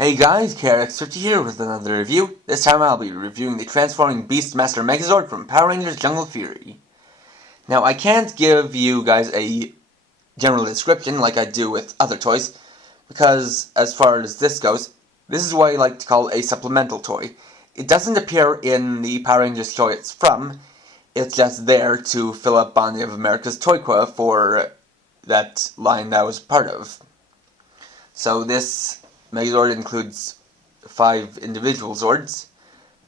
Hey guys, KRX50 here with another review. This time I'll be reviewing the Transforming Beastmaster Megazord from Power Rangers Jungle Fury. Now I can't give you guys a general description like I do with other toys, because as far as this goes, this is what I like to call a supplemental toy. It doesn't appear in the Power Rangers toy it's from, it's just there to fill up Bond of America's toy quota for that line that I was part of. So this Megazord includes 5 individual Zords: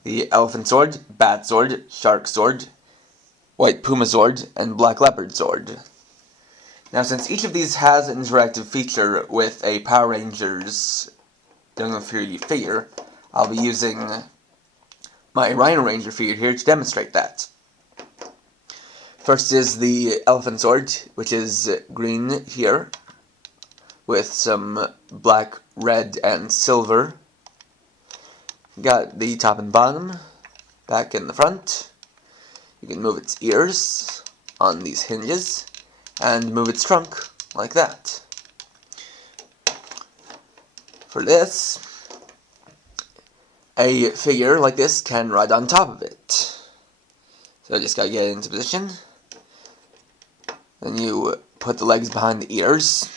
the Elephant Zord, Bat Zord, Shark Zord, White Puma Zord, and Black Leopard Zord. Now, since each of these has an interactive feature with a Power Rangers Jungle Fury figure, I'll be using my Rhino Ranger figure here to demonstrate that. First is the Elephant Zord, which is green here, with some black, red, and silver. Got the top and bottom, back in the front. You can move its ears on these hinges, and move its trunk like that. For this, a figure like this can ride on top of it. So I just gotta get it into position. Then you put the legs behind the ears.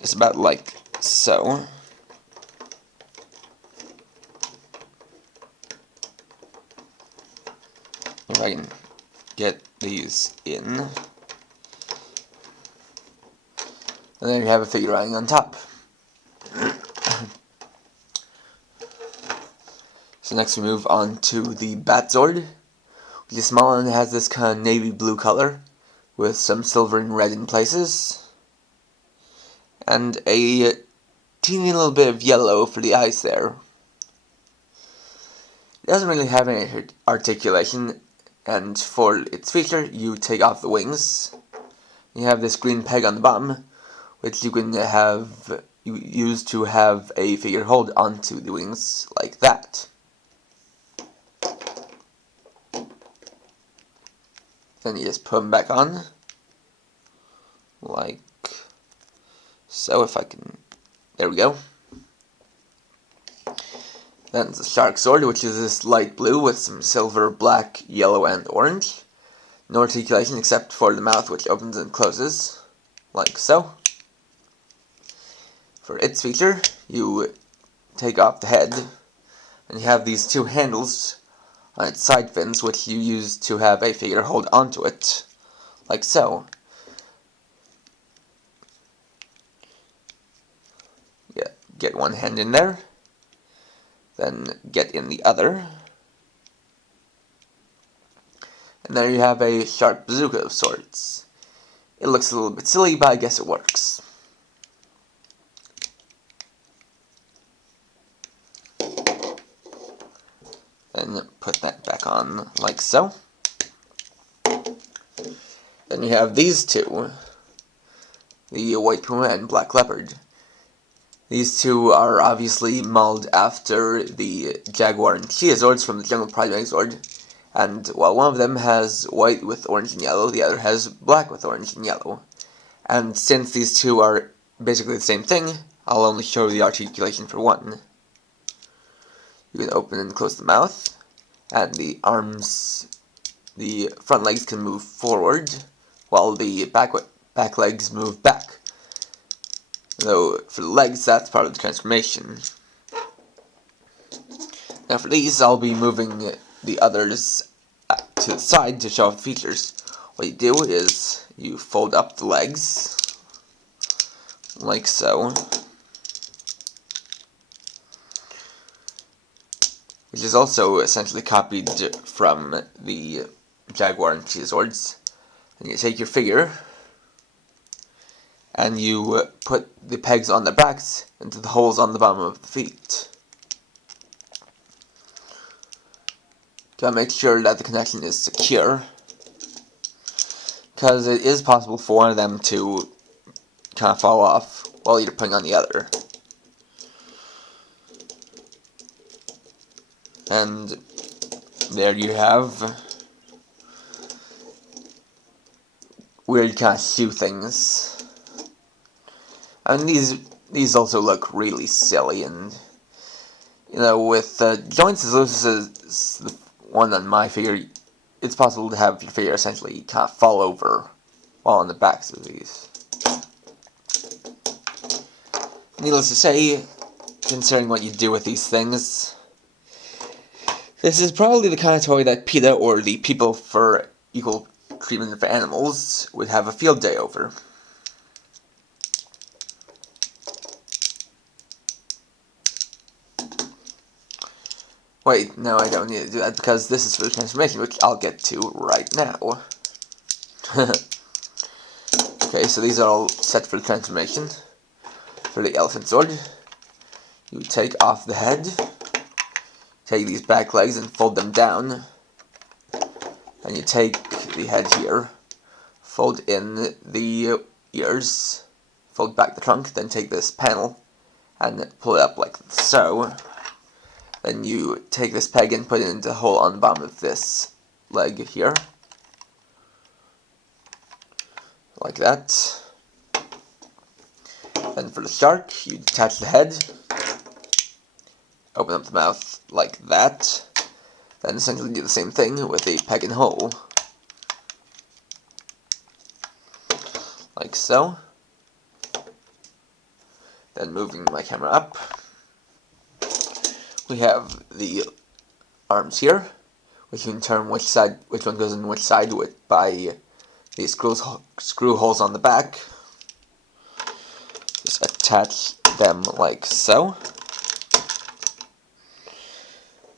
It's about like so. If I can get these in. And then you have a figure riding on top. So next we move on to the Bat Zord, which is small and has this kind of navy blue color with some silver and red in places, and a teeny little bit of yellow for the eyes there. It doesn't really have any articulation, and for its feature you take off the wings. You have this green peg on the bottom, which you can use to have a figure hold onto the wings like that. Then you just put them back on, like so. If I can, there we go. Then the Shark Zord, which is this light blue with some silver, black, yellow, and orange. No articulation except for the mouth, which opens and closes, like so. For its feature, you take off the head, and you have these 2 handles on its side fins, which you use to have a figure hold onto it, like so. Yeah, get one hand in there, then get in the other, and there you have a sharp bazooka of sorts. It looks a little bit silly, but I guess it works. Then put that back on like so. Then you have these 2, the White Puma and Black Leopard. These 2 are obviously modeled after the Jaguar and Cheetah Zords from the Jungle Pride Megazord, and while one of them has white with orange and yellow, the other has black with orange and yellow. And since these 2 are basically the same thing, I'll only show the articulation for one. You can open and close the mouth, and the arms, the front legs can move forward, while the back legs move back. Though for the legs, that's part of the transformation. Now for these, I'll be moving the others to the side to show off the features. What you do is you fold up the legs, like so, which is also essentially copied from the Jaguar and Cheetah Zords. And you take your figure, and you put the pegs on the backs into the holes on the bottom of the feet. Gotta make sure that the connection is secure, because it is possible for one of them to kind of fall off while you're putting on the other. And there you have weird kind of shoe things. And these these also look really silly, and you know, with joints as loose as the one on my figure, it's possible to have your figure essentially kind of fall over while on the backs of these. Needless to say, considering what you do with these things, this is probably the kind of toy that PETA or the People for Equal Treatment for Animals would have a field day over. Wait, no, I don't need to do that because this is for the transformation, which I'll get to right now. Okay, so these are all set for the transformation. For the elephant Zord, you take off the head, take these back legs and fold them down, and you take the head here, fold in the ears, fold back the trunk, then take this panel and pull it up like so. Then you take this peg and put it into the hole on the bottom of this leg here, like that. Then for the shark, you detach the head, open up the mouth like that, then essentially do the same thing with a peg and hole, like so. Then moving my camera up, we have the arms here, which you can determine which one goes in which side by the screw holes on the back. Just attach them like so.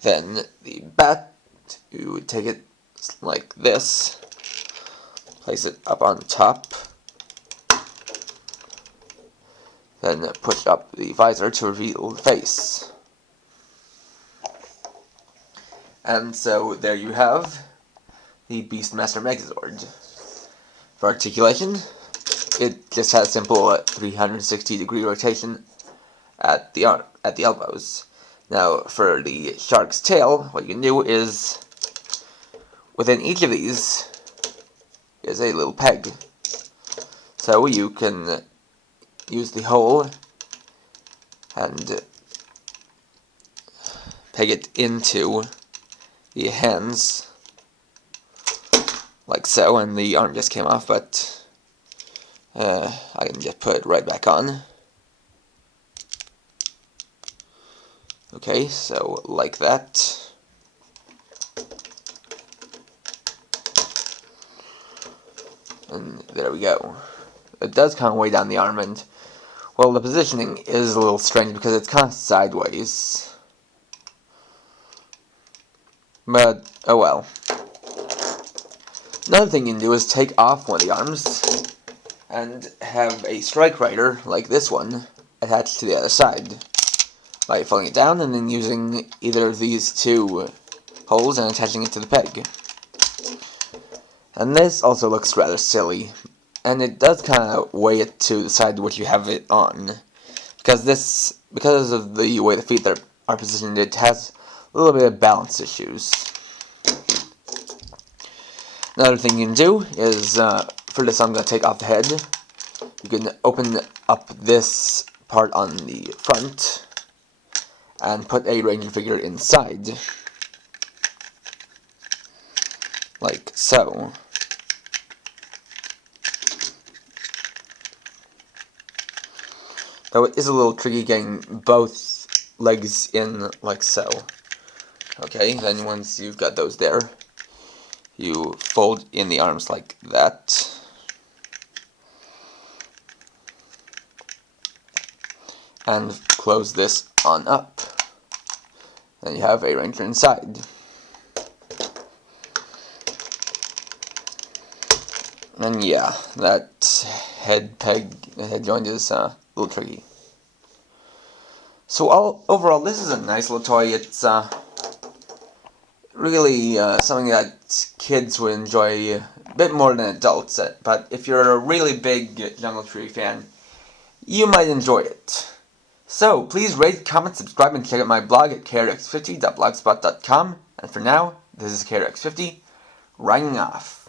Then the bat, you would take it like this, place it up on top, then push up the visor to reveal the face. And so there you have the Beastmaster Megazord. For articulation, it just has a simple 360-degree rotation at the elbows. Now, for the shark's tail, what you can do is, within each of these is a little peg. So you can use the hole and peg it into the hands, like so, and the arm just came off, but I can just put it right back on. Okay, so like that. And there we go. It does kind of weigh down the arm, and, well, the positioning is a little strange because it's kind of sideways. But, oh well. Another thing you can do is take off one of the arms and have a strike rider, like this one, attached to the other side by folding it down and then using either of these two holes and attaching it to the peg. And this also looks rather silly, and it does kind of weigh it to the side which you have it on, because of the way the feet are positioned, it has a little bit of balance issues. Another thing you can do is, for this I'm going to take off the head. You can open up this part on the front and put a ranger figure inside, like so. Though it is a little tricky getting both legs in like so. Okay, then once you've got those there, you fold in the arms like that. And close this on up. Then you have a ranger inside. And yeah, that head joint is a little tricky. So overall, this is a nice little toy. It's really something that kids would enjoy a bit more than adults. But if you're a really big Jungle Fury fan, you might enjoy it. So please rate, comment, subscribe, and check out my blog at krx50.blogspot.com. And for now, this is krx50, writing off.